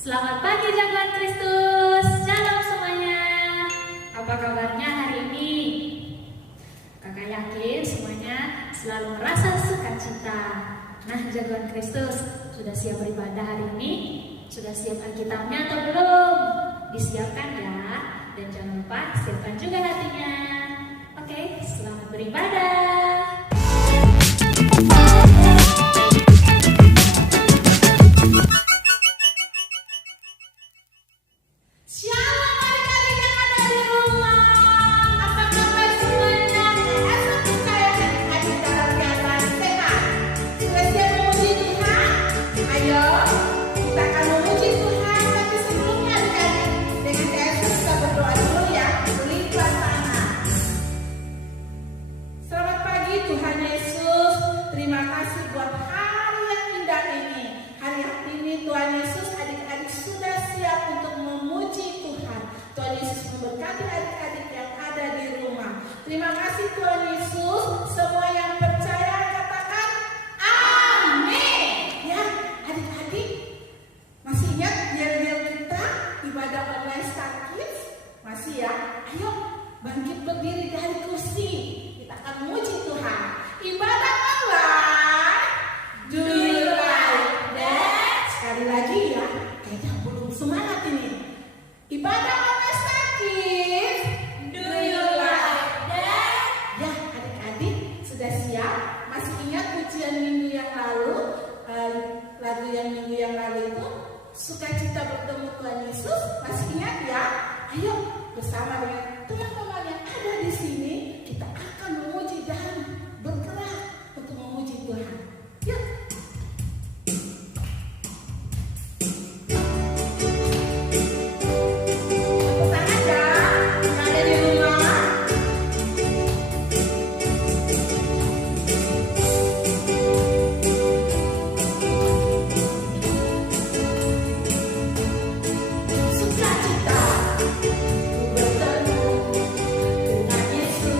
Selamat pagi jagoan Kristus. Shalom semuanya. Apa kabarnya hari ini? Kakak yakin semuanya selalu merasa sukacita. Nah, jagoan Kristus, sudah siap beribadah hari ini? Sudah siap Alkitabnya atau belum? Disiapkan ya. Dan jangan lupa siapkan juga hatinya. Oke, selamat beribadah. Terima kasih Tuhan Yesus. Semua yang percaya katakan amin. Ya, adik-adik masih ingat yel-yel kita ibadah online sakit? Masih ya? Ayo bangkit berdiri dari kursi. Kita akan memuji Tuhan. Ibadah online. Do you like that? Sekali lagi ya. Kayaknya belum semangat ini. Ibadah online sakit. Do you like that? Ya, adik-adik sudah siap? Masih ingat pujian minggu yang lalu? Lagu yang minggu yang lalu itu sukacita bertemu Tuhan Yesus. Masih ingat ya? Ayo bersama dengan teman-teman yang ada di sini kita akan memuji dan bergerak untuk memuji Tuhan. Yuk. Sukacita ku bertemu dengan Yesus.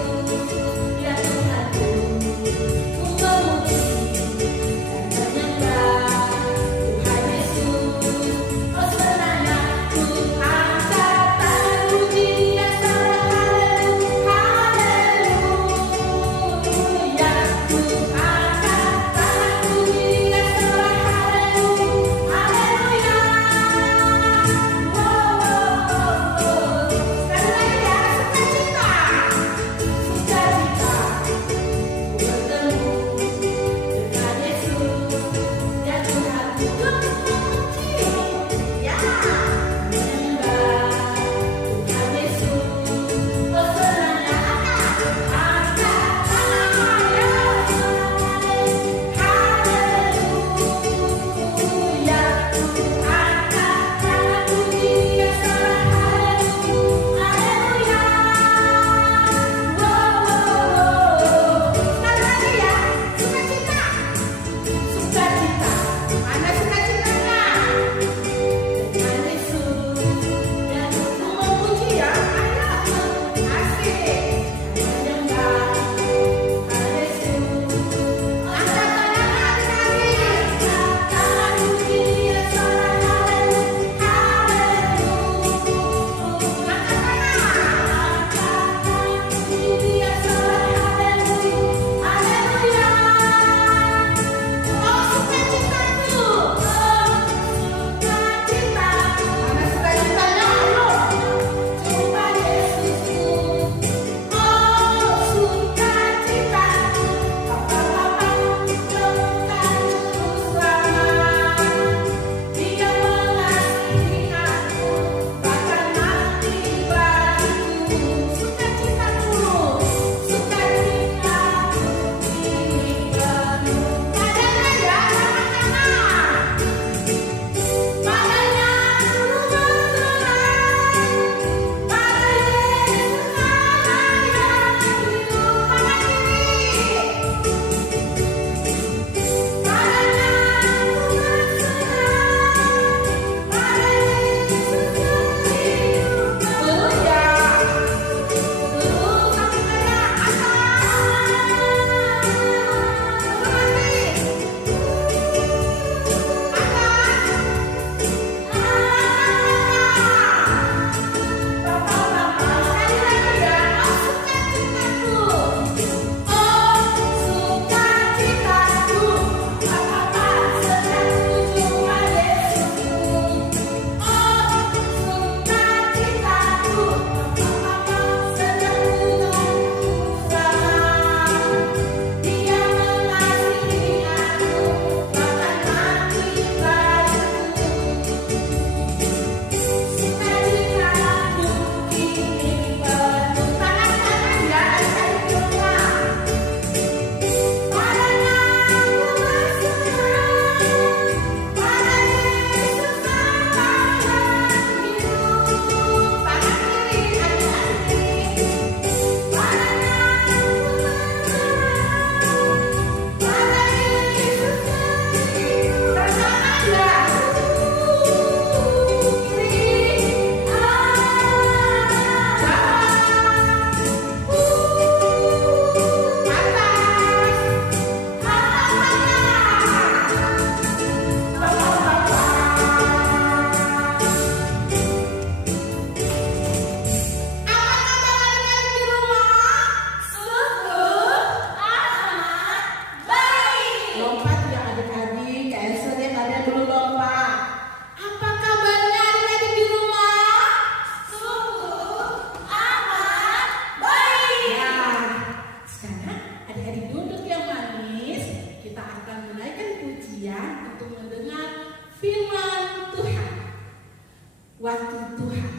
waktu Tuhan.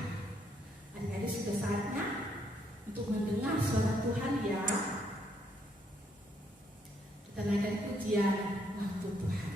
Adik-adik sudah saatnya untuk mendengar suara Tuhan ya. Kita naikkan pujian waktu Tuhan.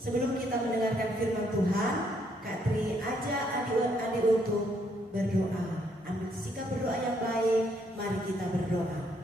Sebelum kita mendengarkan firman Tuhan, Kak Tri ajak adik-adik untuk berdoa. Ambil sikap berdoa yang baik, mari kita berdoa.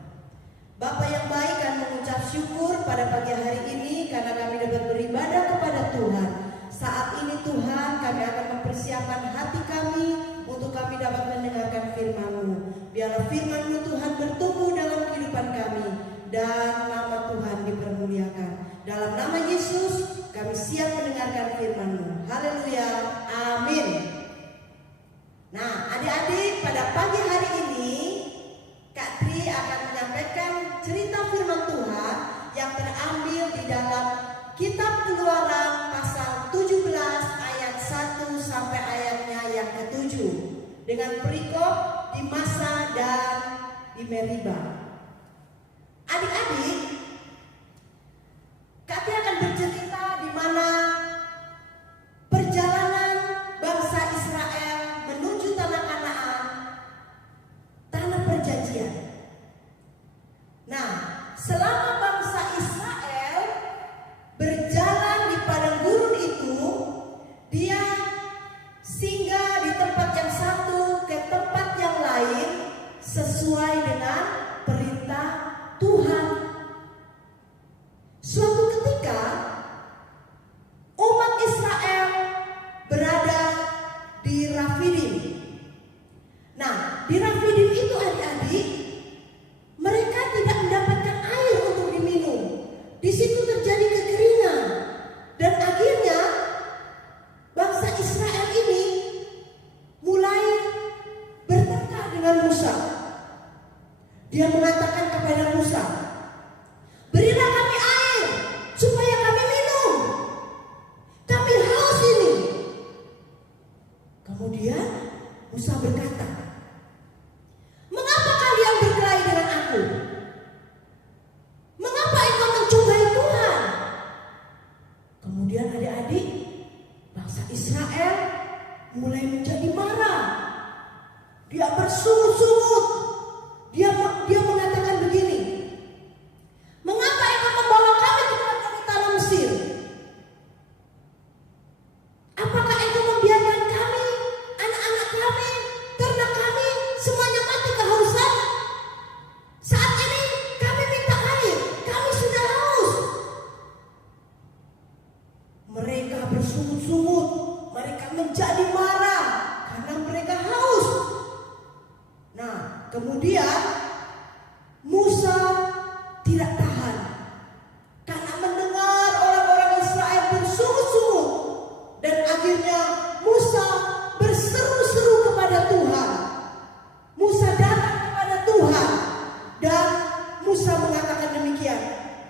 Bapa yang baik, kami mengucap syukur pada pagi hari ini karena kami dapat beribadah kepada Tuhan. Saat ini Tuhan, kami akan mempersiapkan hati kami untuk kami dapat mendengarkan firman-Mu. Biarlah firman-Mu Tuhan bertumbuh dalam kehidupan kami dan nama Tuhan dipermuliakan. Dalam nama Yesus kami siap mendengarkan firman-Mu. Haleluya, amin. Nah, adik-adik, pada pagi hari ini Kak Tri akan menyampaikan cerita firman Tuhan yang terambil di dalam Kitab Keluaran pasal 17 ayat 1 sampai ayatnya yang ke-7 dengan perikop di Masa dan di Meriba. Adik-adik, Kak Tri akan bercerita di mana perjalanan bangsa Israel menuju tanah Kanaan, tanah perjanjian. Nah, selama bangsa Israel berjalan di padang gurun itu, dia singgah di tempat yang satu ke tempat yang lain sesuai dengan perintah Tuhan Dia bersungut-sungut. Dia mengatakan begini, "Mengapa engkau membawa kami keluar dari tanah Mesir? Apakah engkau membiarkan kami, anak-anak kami, ternak kami, semuanya mati kehausan? Saat ini kami minta air, kami sudah haus." Mereka bersungut-sungut, mereka menjadi marah karena mereka haus. Nah, kemudian Musa tidak tahan karena mendengar orang-orang Israel bersungut-sungut, dan akhirnya Musa berseru-seru kepada Tuhan. Musa datang kepada Tuhan dan Musa mengatakan demikian,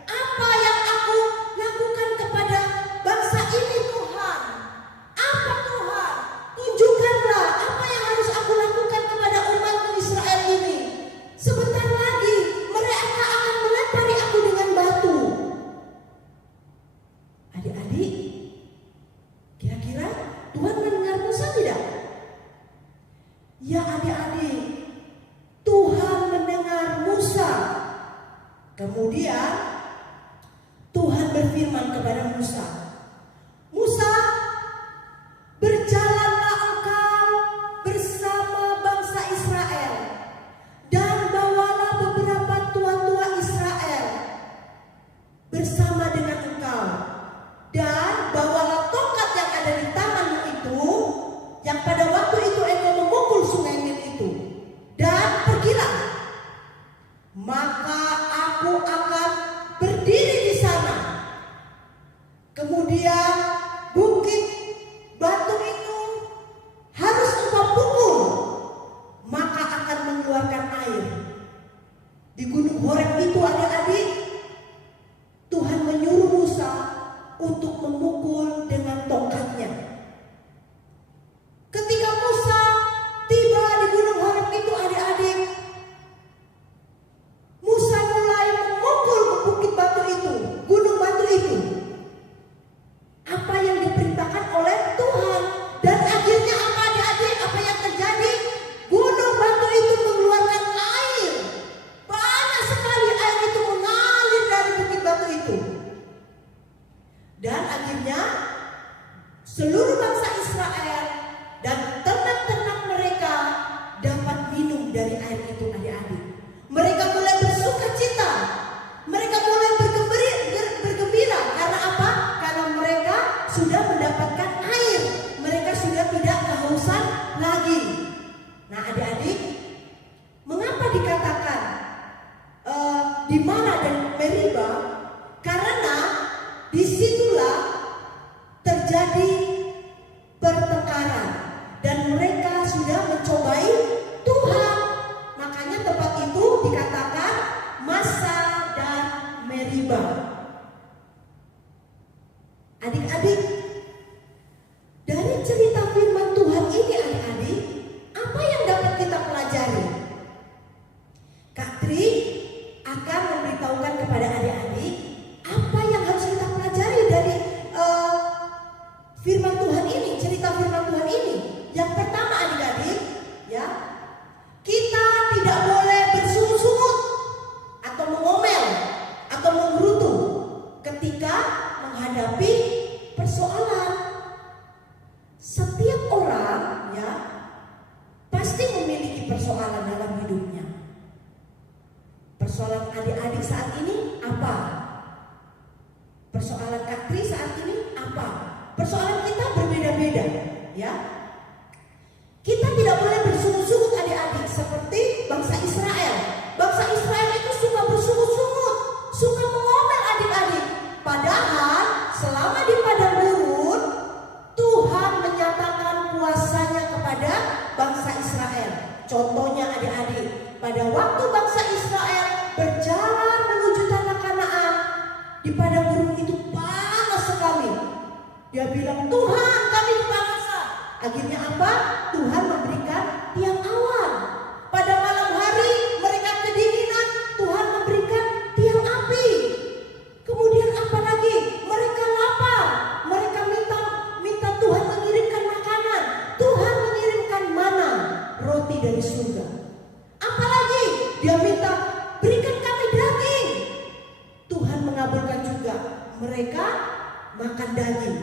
"Apa yang aku lakukan kepada bangsa ini, Tuhan? Apa, Tuhan? Tunjukkanlah apa yang harus aku lakukan kepada umatmu Israel ini. Sebentar lagi mereka akan melempari aku dengan batu." Adik-adik, kira-kira Tuhan mendengar Musa tidak? Ya adik-adik, Tuhan mendengar Musa. Kemudian Tuhan berfirman kepada Musa, "Musa, berjalanlah engkau bersama bangsa Israel dan bawalah beberapa tua-tua Israel bersama dengan engkau, dan bawalah tongkat yang ada di tanganmu itu, yang pada waktu itu engkau memukul sungai Nil itu, dan pergilah. Maka aku akan berdiri di sana. Kemudian bukit batu itu harus engkau pukul, maka akan mengeluarkan air." Di Gunung Horeb itu adik-adik, Tuhan menyuruh Musa untuk memukul dengan tongkatnya. Ketika Musa tiba di Gunung Horeb itu adik-adik, Musa mulai memukul bukit batu itu, gunung batu itu, apa yang diperintahkan oleh Tuhan. Dan akhirnya apa adik-adik? Apa yang terjadi? Gunung batu itu mengeluarkan air. Banyak sekali air itu mengalir dari bukit batu itu. Dan akhirnya seluruh bangsa Israel dan ternak-ternak mereka dapat minum dari air itu adik-adik. Mereka mulai bersuka cita. Mereka mulai bergembira. Karena apa? Karena mereka sudah mendapatkan air. Mereka sudah tidak kehausan lagi. Nah adik-adik, mengapa dikatakan di mana dan Meriba? Karena disitulah terjadi pertengkaran dan mereka sudah mencobai Tuhan. Makanya tempat itu dikatakan Massa dan Meriba. Adik-adik, dari cerita firman Tuhan ini adik-adik, apa yang dapat kita pelajari? Kak Tri akan memberitahukan kepada adik-adik apa yang harus kita pelajari dari firman Tuhan ini, cerita firman Tuhan ini. Yang pertama adik-adik, ya, kita tidak boleh bersungut-sungut atau mengomel atau menggerutu ketika menghadapi persoalan. Setiap orang, ya, pasti memiliki persoalan dalam hidupnya. Persoalan adik-adik saat ini apa? Persoalan Kak Tri saat ini apa? Persoalan kita berbeda-beda, ya. Kita tidak boleh bersungut-sungut adik-adik seperti bangsa Israel. Bangsa Israel itu suka bersungut-sungut, suka mengomel adik-adik. Padahal selama di padang gurun, Tuhan menyatakan kuasanya kepada bangsa Israel. Contohnya adik-adik, pada waktu bangsa Israel berjalan menuju tanah Kanaan, di padang gurun itu panas sekali. Dia bilang, "Tuhan, kami kepanasan." Akhirnya apa? Tuhan memberikan tiang awan. Pada malam hari mereka kedinginan, Tuhan memberikan tiang api. Kemudian apa lagi? Mereka lapar. Mereka minta Tuhan mengirimkan makanan. Tuhan mengirimkan mana? Roti dari surga. makan daging,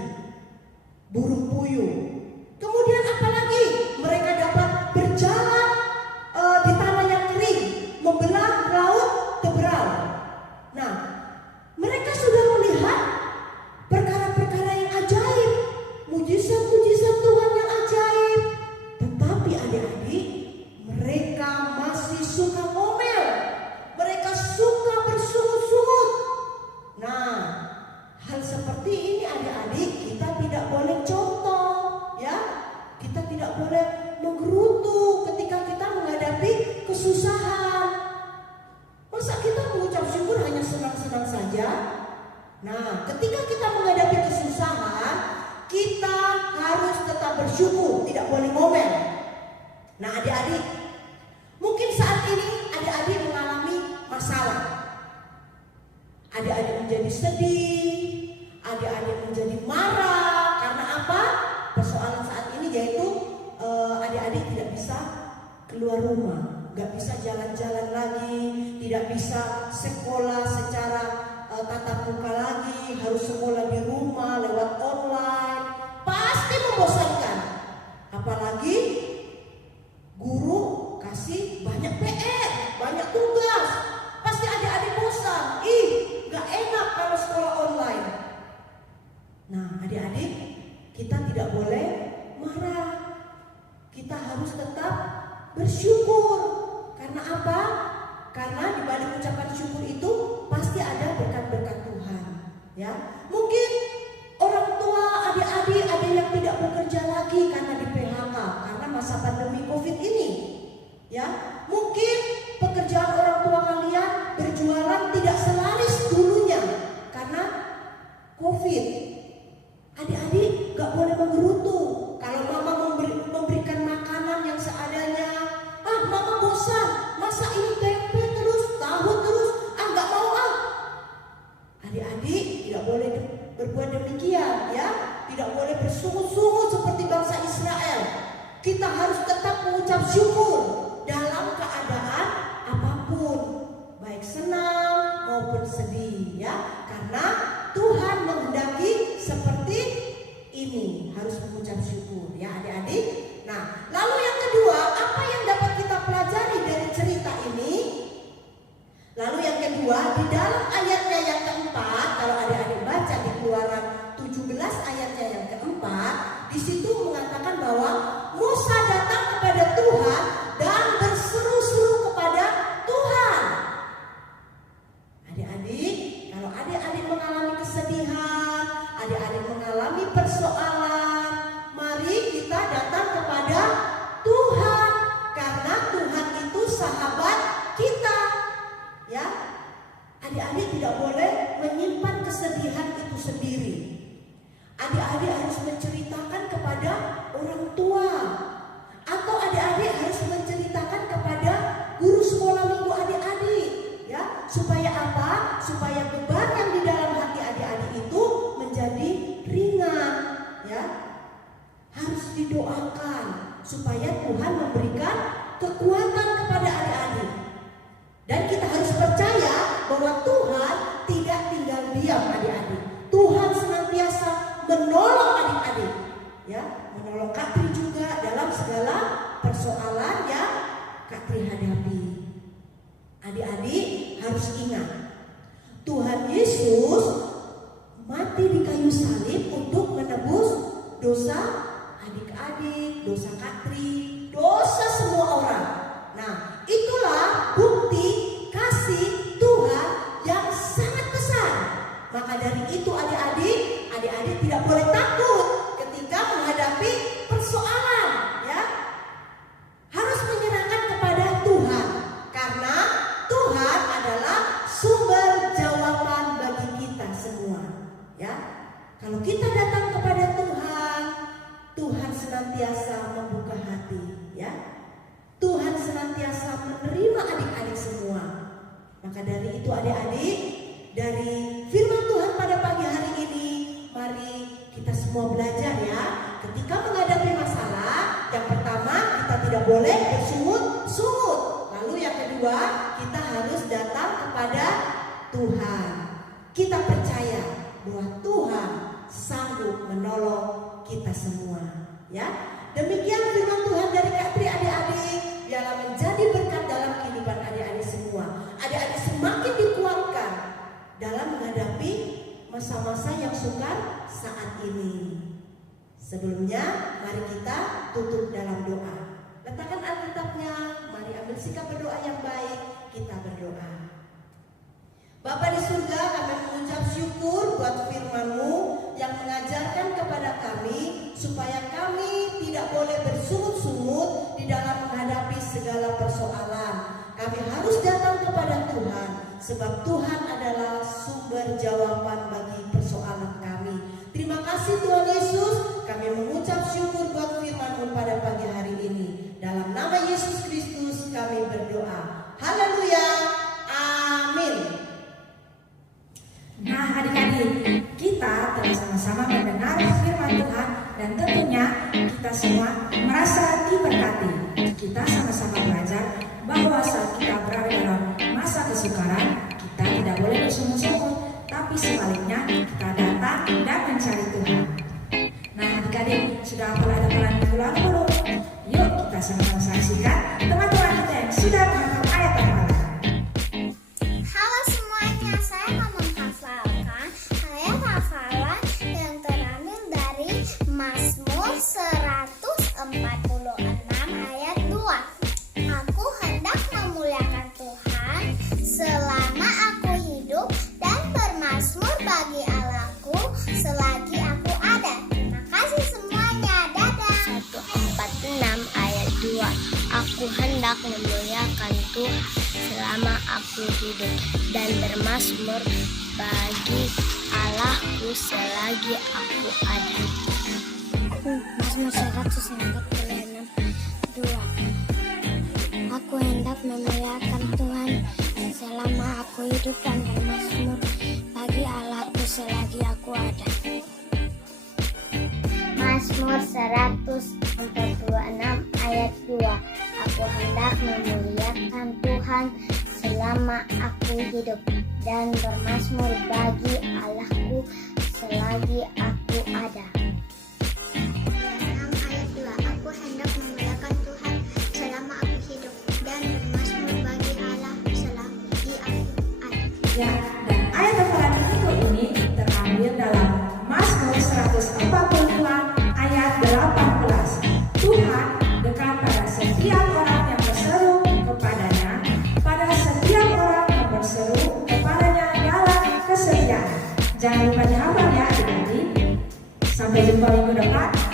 burung puyuh. Kemudian apalagi mereka dapat berjalan di tanah yang kering, membelah laut Teberal. Nah, mereka sudah melihat perkara-perkara yang ajaib, mujizat-mujizat Tuhan yang ajaib. Tetapi adik-adik, mereka masih suka ngomel. Mereka suka bersungut-sungut. Nah, hal seperti ini adik-adik kita tidak boleh contoh, ya. Kita tidak boleh menggerutu ketika kita menghadapi kesusahan. Masa kita mengucap syukur hanya senang-senang saja? Nah, ketika kita menghadapi kesusahan, kita harus tetap bersyukur, tidak boleh ngomel. Nah, adik-adik, mungkin saat ini adik-adik mengalami masalah. Adik-adik menjadi sedih, adik-adik menjadi marah. Karena apa? Persoalan saat ini yaitu adik-adik tidak bisa keluar rumah, nggak bisa jalan-jalan lagi, tidak bisa sekolah secara tatap muka lagi, harus sekolah di rumah lewat online. Pasti membosankan. Apalagi guru kasih banyak PR, banyak tugas. Pasti adik-adik bosan. Gak enak kalau sekolah online. Nah, adik-adik, kita tidak boleh marah. Kita harus tetap bersyukur. Karena apa? Karena di balik ucapan syukur itu pasti ada berkat-berkat Tuhan. Ya, mungkin orang tua adik-adik ada yang tidak bekerja lagi karena di PHK karena masa pandemi COVID ini. Ya, mungkin pekerjaan orang tua kalian berjualan tidak selaris dulunya karena COVID. Adik-adik gak boleh menggerutu. Kalau mama memberikan makanan yang seadanya, mama bosan, masa ini tempe terus, tahu terus, gak mau Adik-adik tidak boleh berbuat demikian, ya. Tidak boleh bersungut-sungut seperti bangsa Israel. Kita harus tetap mengucap syukur dalam keadaan apapun, baik senang maupun sedih, ya. Karena Tuhan menghendaki seperti ini, harus mengucap syukur, ya adik-adik. Nah, lalu yang kedua, apa yang dapat kita pelajari dari cerita ini? Lalu yang kedua, di dalam ayatnya yang keempat, kalau adik-adik baca di Keluaran 17 ayatnya yang keempat, di situ mengatakan bahwa Musa datang kepada Tuhan dan berseru-seru kepada Tuhan. Adik-adik, kalau adik-adik mengalami kesedihan, adik-adik mengalami persoalan, mari kita datang kepada Tuhan, karena Tuhan itu sahabat kita. Ya, adik-adik tidak boleh menyimpan kesedihan itu sendiri. Adik-adik harus menceritakan kepada orang tua, atau adik-adik harus menceritakan kepada guru sekolah minggu adik-adik, ya. Supaya apa? Supaya beban yang di dalam hati adik-adik itu menjadi ringan, ya. Harus didoakan supaya Tuhan memberikan kekuatan kepada adik-adik. Dan kita harus percaya bahwa Tuhan tidak tinggal diam adik-adik. Tuhan senantiasa menolong adik-adik, ya, menolong Kak Tri juga dalam segala persoalan yang Kak Tri hadapi. Adik-adik harus ingat, Tuhan Yesus mati di kayu salib untuk menebus dosa adik-adik, dosa Kak Tri, dosa semua orang. Nah, itulah bukti kasih Tuhan yang sangat besar. Maka dari itu adik-adik tidak boleh takut ketika menghadapi persoalan, ya. Harus menyerahkan kepada Tuhan, karena Tuhan adalah sumber jawaban bagi kita semua, ya. Kalau kita datang kepada Tuhan, Tuhan senantiasa membuka hati, ya. Tuhan senantiasa menerima adik-adik semua. Maka dari itu adik-adik, dari firman Tuhan pada pagi hari ini, mari kita semua belajar, ya. Ketika menghadapi masalah, yang pertama kita tidak boleh bersungut-sungut. Lalu yang kedua, kita harus datang kepada Tuhan. Kita percaya bahwa Tuhan menolong kita semua. Ya, demikian firman Tuhan dari Kak Tri adik-adik. Biarlah menjadi berkat dalam kehidupan adik-adik semua. Adik-adik semakin dikuatkan dalam menghadapi masa-masa yang sukar saat ini. Sebelumnya, mari kita tutup dalam doa. Letakkan Alkitabnya, mari ambil sikap berdoa yang baik, kita berdoa. Bapa di surga, kami mengucap syukur buat firman-Mu yang mengajarkan kepada kami supaya kami tidak boleh bersungut-sungut di dalam menghadapi segala persoalan. Kami harus datang kepada Tuhan, sebab Tuhan adalah sumber jawaban bagi persoalan kami. Terima kasih Tuhan Yesus, kami mengucap syukur buat firman-Mu pada pagi hari ini. Dalam nama Yesus Kristus kami berdoa. Haleluya. Amin. Nah adik-adik, kita telah sama-sama mendengar firman Tuhan dan tentunya kita semua merasa diberkati. Kita sama-sama belajar bahwa saat kita berada dalam masa kesukaran, kita tidak boleh bersungut-sungut, tapi sebaliknya kita datang dan mencari Tuhan. Nah adik-adik, sudah ada pelan pulang belum? Yuk kita sama-sama saksikan teman-teman kita yang sudah menghafal ayat Al-Quran. Halo semuanya, saya mau menghafalkan ayat hafalan yang terambil dari Mazmur 146 ayat 2. Aku hendak memuliakan Tuhan selama aku hidup dan bermazmur bagi Allahku selagi aku ada. Terima kasih semuanya, dadah. 146 ayat 2. Aku hendak memuliakan Tuhan selama aku hidup dan bermazmur bagi Allahku selagi aku ada. Mazmur 146 2. Aku hendak memuliakan Tuhan selama aku hidup dan bermazmur bagi Allahku selagi aku ada. Mazmur 146 ayat 2. Aku hendak memuliakan Tuhan selama aku hidup dan bermazmur bagi Allahku selagi aku ada. 6 ayat 2. Aku hendak memuliakan Tuhan selama aku hidup dan bermazmur bagi Allahku selagi aku ada. Ya, dan ayat hafalan minggu ini terambil dalam Mazmur 145 ayat 18. Tuhan dekat pada setiap orang yang berseru kepadanya, pada setiap orang yang berseru kepadanya dalam kesetiaan. Jangan lupa dihafal ya adik-adik. Sampai jumpa minggu depan.